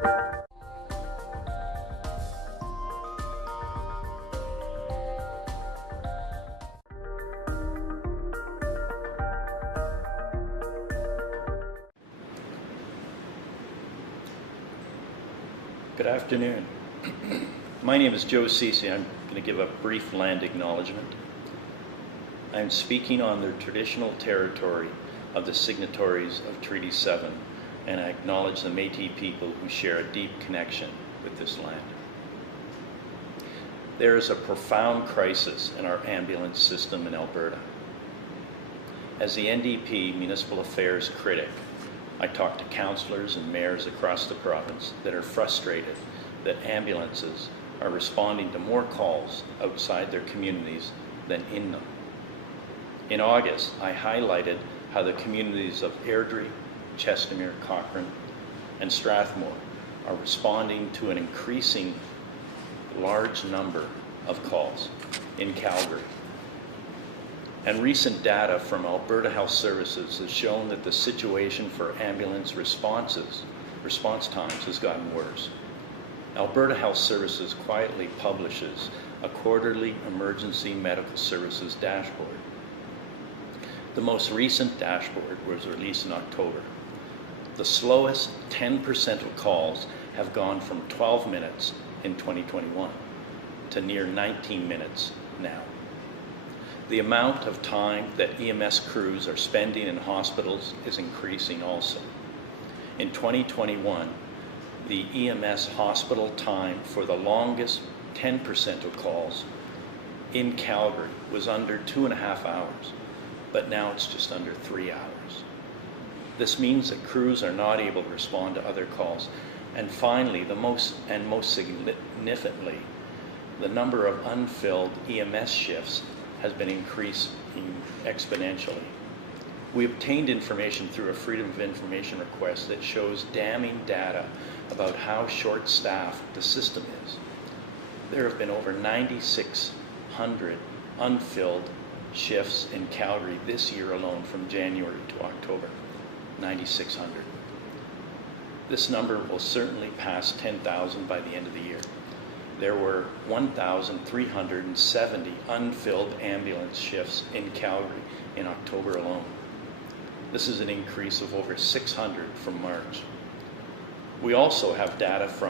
Good afternoon. My name is Joe Ceci. I'm going to give a brief land acknowledgement. I'm speaking on the traditional territory of the signatories of Treaty 7, and I acknowledge the Métis people who share a deep connection with this land. There is a profound crisis in our ambulance system in Alberta. As the NDP Municipal Affairs Critic, I talk to councillors and mayors across the province that are frustrated that ambulances are responding to more calls outside their communities than in them. In August, I highlighted how the communities of Airdrie, Chestermere, Cochrane, and Strathmore are responding to an increasing large number of calls in Calgary. And recent data from Alberta Health Services has shown that the situation for ambulance response times has gotten worse. Alberta Health Services quietly publishes a quarterly emergency medical services dashboard. The most recent dashboard was released in October. The slowest 10% of calls have gone from 12 minutes in 2021 to near 19 minutes now. The amount of time that EMS crews are spending in hospitals is increasing also. In 2021, the EMS hospital time for the longest 10% of calls in Calgary was under 2.5 hours, but now it's just under 3 hours. This means that crews are not able to respond to other calls. And finally, most significantly, the number of unfilled EMS shifts has been increasing exponentially. We obtained information through a Freedom of Information request that shows damning data about how short-staffed the system is. There have been over 9,600 unfilled shifts in Calgary this year alone from January to October, 9,600. This number will certainly pass 10,000 by the end of the year. There were 1,370 unfilled ambulance shifts in Calgary in October alone. This is an increase of over 600 from March. We also have data for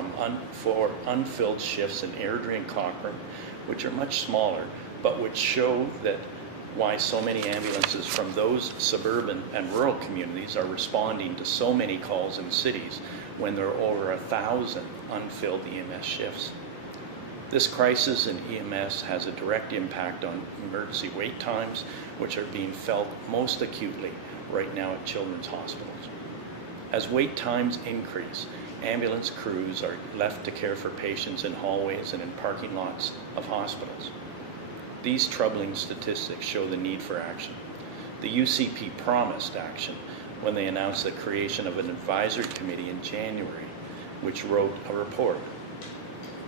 unfilled shifts in Airdrie and Cochrane, which are much smaller, but which show that why so many ambulances from those suburban and rural communities are responding to so many calls in cities when there are over 1,000 unfilled EMS shifts. This crisis in EMS has a direct impact on emergency wait times, which are being felt most acutely right now at children's hospitals. As wait times increase, ambulance crews are left to care for patients in hallways and in parking lots of hospitals. These troubling statistics show the need for action. The UCP promised action when they announced the creation of an advisory committee in January, which wrote a report.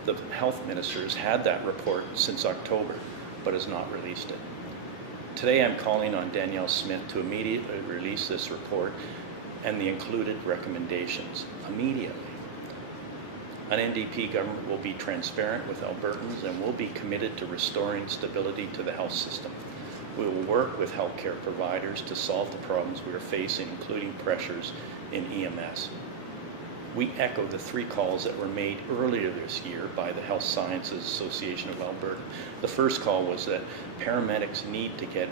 The health minister has had that report since October, but has not released it. Today I'm calling on Danielle Smith to immediately release this report and the included recommendations immediately. An NDP government will be transparent with Albertans and will be committed to restoring stability to the health system. We will work with healthcare providers to solve the problems we are facing, including pressures in EMS. We echo the 3 calls that were made earlier this year by the Health Sciences Association of Alberta. The first call was that paramedics need to get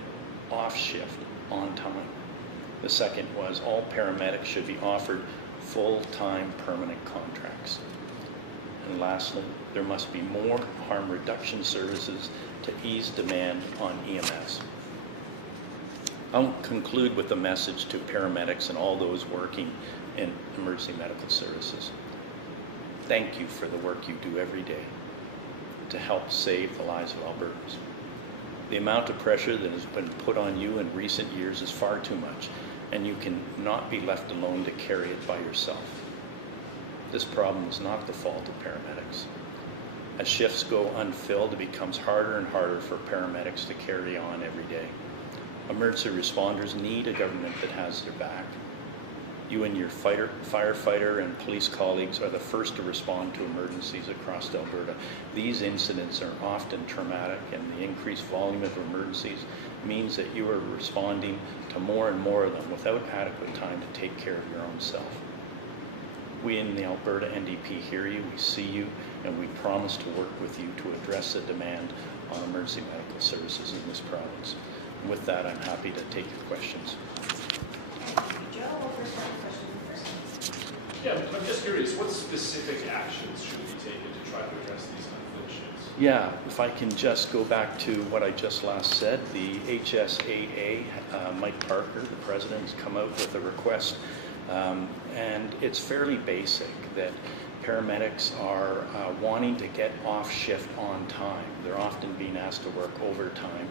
off shift on time. The second was all paramedics should be offered full-time permanent contracts. And lastly, there must be more harm reduction services to ease demand on EMS. I'll conclude with a message to paramedics and all those working in emergency medical services. Thank you for the work you do every day to help save the lives of Albertans. The amount of pressure that has been put on you in recent years is far too much, and you cannot be left alone to carry it by yourself. This problem is not the fault of paramedics. As shifts go unfilled, it becomes harder and harder for paramedics to carry on every day. Emergency responders need a government that has their back. You and your firefighter and police colleagues are the first to respond to emergencies across Alberta. These incidents are often traumatic, and the increased volume of emergencies means that you are responding to more and more of them without adequate time to take care of your own self. We in the Alberta NDP hear you, we see you, and we promise to work with you to address the demand on emergency medical services in this province. And with that, I'm happy to take your questions. Joe, we'll first have a question first. Yeah, I'm just curious, what specific actions should be taken to try to address these unfilled shifts? Yeah, if I can just go back to what I just last said, the HSAA, Mike Parker, the president, has come out with a request, and it's fairly basic that paramedics are wanting to get off shift on time. They're often being asked to work overtime.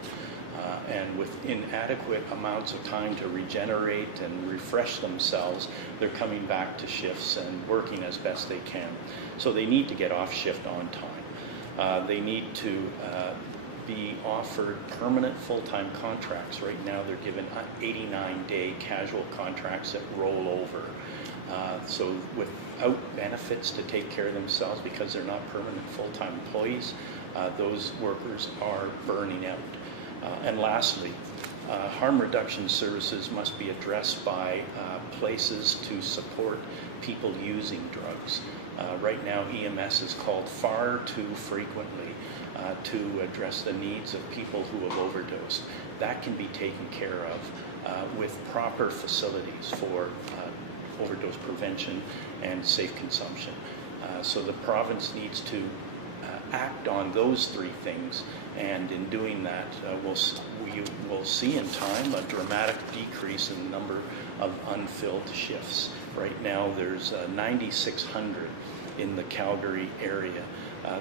And with inadequate amounts of time to regenerate and refresh themselves, they're coming back to shifts and working as best they can. So they need to get off shift on time. They need to be offered permanent full-time contracts. Right now they're given 89-day casual contracts that roll over. So without benefits to take care of themselves because they're not permanent full-time employees, those workers are burning out. And lastly, harm reduction services must be addressed by places to support people using drugs. Right now, EMS is called far too frequently to address the needs of people who have overdosed. That can be taken care of with proper facilities for overdose prevention and safe consumption. So the province needs to act on those three things, and in doing that, we will see in time a dramatic decrease in the number of unfilled shifts. Right now, there's 9,600 in the Calgary area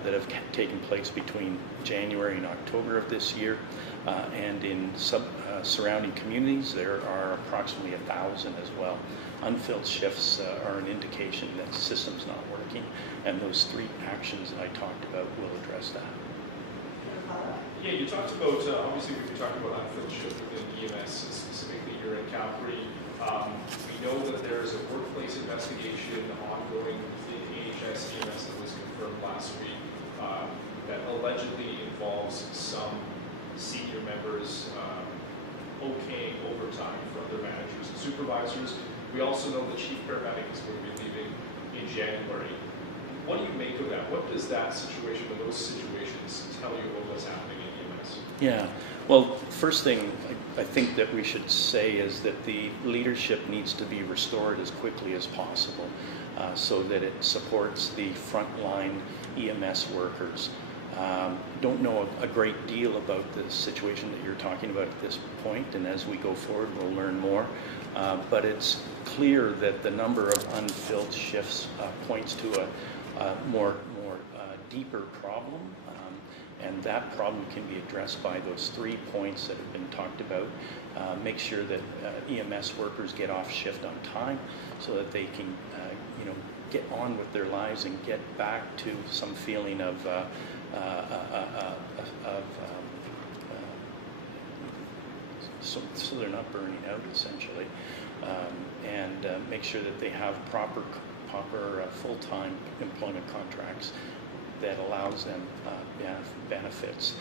that have taken place between January and October of this year, and in surrounding communities, there are approximately 1,000 as well. Unfilled shifts are an indication that the system's not working, and those three actions that I talked about will address that. Yeah, you talked about, obviously we were talking about unfilled shifts within EMS, specifically here in Calgary. We know that there's a workplace investigation ongoing within AHS EMS that was confirmed last week that allegedly involves some senior members okaying overtime from their managers and supervisors. We also know the chief paramedic is going to be leaving in January. What do you make of that? What does that situation, or those situations, tell you about what's happening in EMS? Yeah, well, first thing I think that we should say is that the leadership needs to be restored as quickly as possible so that it supports the frontline EMS workers. Don't know a great deal about the situation that you're talking about at this point, and as we go forward we'll learn more. But it's clear that the number of unfilled shifts points to a more deeper problem, and that problem can be addressed by those 3 points that have been talked about. Make sure that EMS workers get off shift on time so that they can get on with their lives and get back to some feeling of so they're not burning out, essentially, and make sure that they have proper full-time employment contracts that allows them benefits.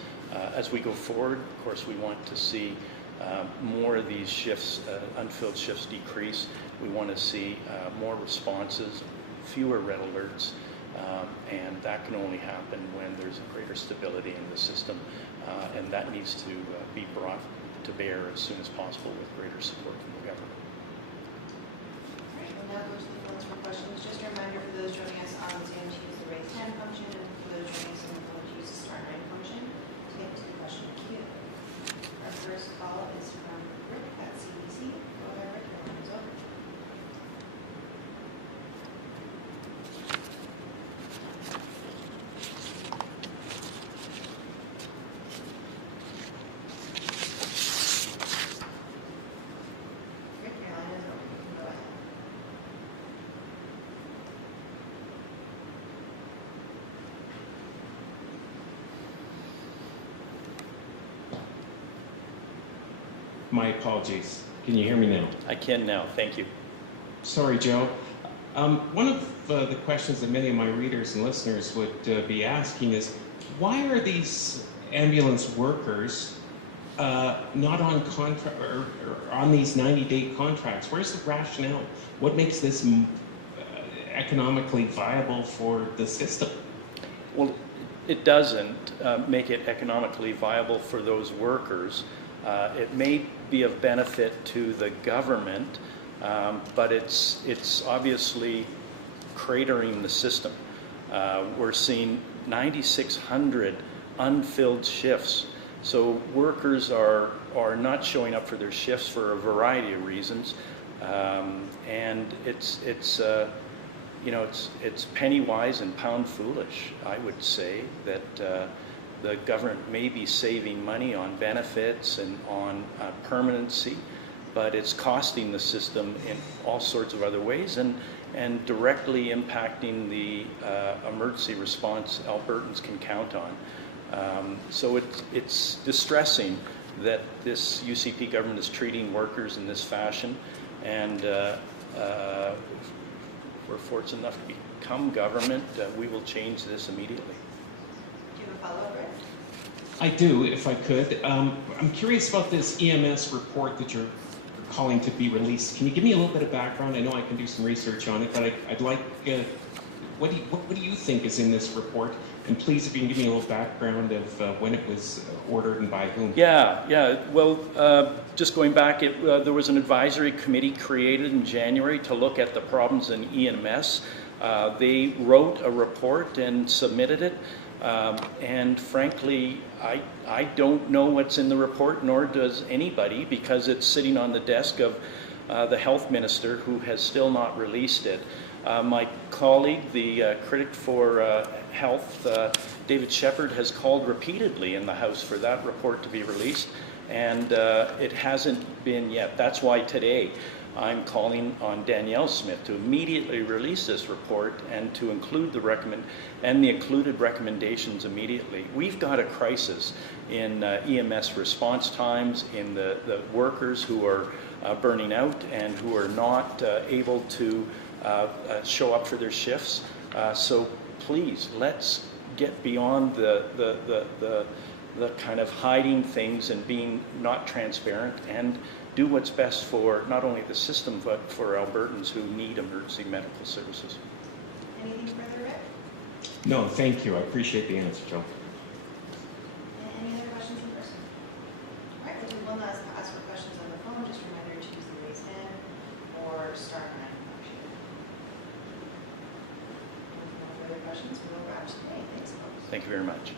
As we go forward, of course, we want to see more of these shifts, unfilled shifts, decrease. We want to see more responses, fewer red alerts, and that can only happen when there's a greater stability in the system, and that needs to be brought to bear as soon as possible with greater support from the government. All right, we'll now go to the phones for questions. Just a reminder for those joining us on Zoom to use the raise hand function, and for those joining us on the phone to use the star 9 function to get to the question queue. Our first call is from Rick at CBC. Go ahead, Rick, your line is open. My apologies. Can you hear me now? I can now, thank you. Sorry, Joe. One of the questions that many of my readers and listeners would be asking is, why are these ambulance workers not on contract or on these 90-day contracts? Where's the rationale? What makes this economically viable for the system? Well, it doesn't make it economically viable for those workers. It may be of benefit to the government, but it's obviously cratering the system. We're seeing 9,600 unfilled shifts. So workers are not showing up for their shifts for a variety of reasons, and it's penny wise and pound foolish. I would say that the government may be saving money on benefits and on permanency, but it's costing the system in all sorts of other ways and directly impacting the emergency response Albertans can count on. So it's distressing that this UCP government is treating workers in this fashion, and we're fortunate enough to become government. We will change this immediately. Do you have a follow-up, Rick? I do, if I could. I'm curious about this EMS report that you're calling to be released. Can you give me a little bit of background? I know I can do some research on it, but I'd like, what do you think is in this report? And please, if you can give me a little background of when it was ordered and by whom. Yeah. Well, just going back, there was an advisory committee created in January to look at the problems in EMS. They wrote a report and submitted it. And frankly, I don't know what's in the report, nor does anybody, because it's sitting on the desk of the health minister, who has still not released it. My colleague, the critic for health, David Shepherd, has called repeatedly in the House for that report to be released, and it hasn't been yet. That's why today I'm calling on Danielle Smith to immediately release this report and to include the included recommendations immediately. We've got a crisis in EMS response times, in the workers who are burning out and who are not able to show up for their shifts. So please, let's get beyond the kind of hiding things and being not transparent, and do what's best for not only the system but for Albertans who need emergency medical services. Anything further, Rick? No, thank you. I appreciate the answer, Joe. Any other questions in person? All right, we'll do one last ask for questions on the phone. Just a reminder to use the raise hand or star 9 function. No further questions. We'll wrap today. Thanks, folks. Thank you very much.